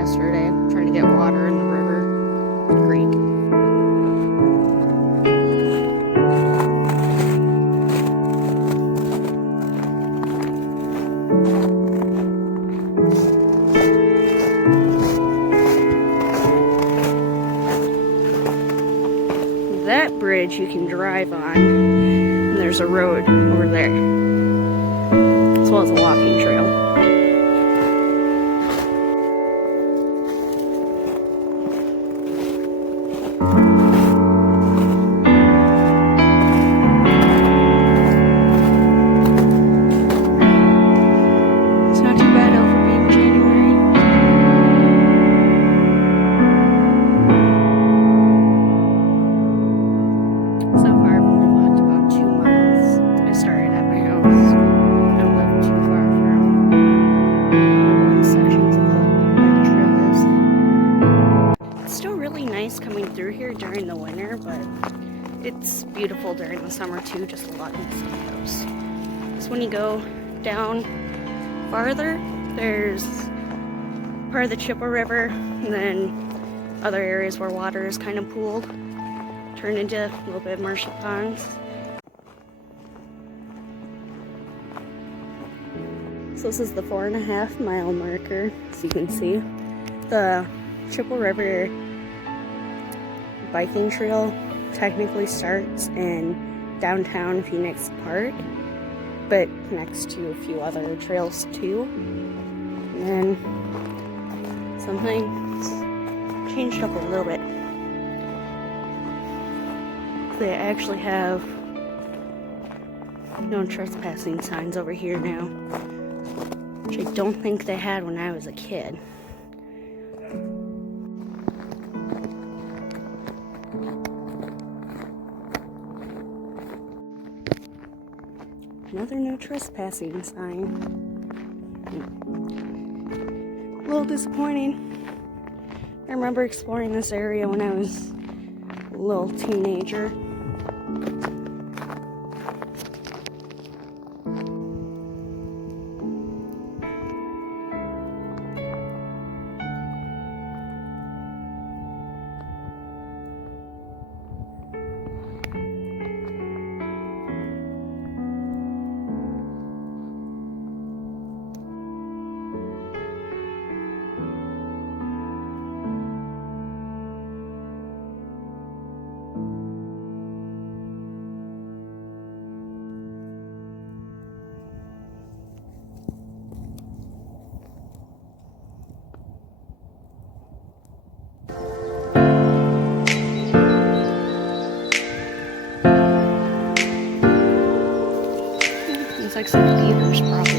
yesterday, trying to get water in the river creek. That bridge you can drive on, and there's a road over there, as well as a walking trail. It's not too bad out for being January. So far, I've only walked about 2 miles. I started at my house. I don't live too far from where one sections of the trail is. It's still really nice coming through here during the winter, but it's beautiful during the summer too, just a lot mosquitoes. Because when you go down farther, there's part of the Chippewa River, and then other areas where water is kind of pooled, turned into a little bit of marshy ponds. So this is the 4.5 mile marker, as you can see. The Chippewa River biking trail technically starts in downtown Phoenix Park, but connects to a few other trails too. And then something's changed up a little bit. They actually have no trespassing signs over here now, which I don't think they had when I was a kid. Another no trespassing sign. A little disappointing. I remember exploring this area when I was a little teenager. Looks like some beavers, probably.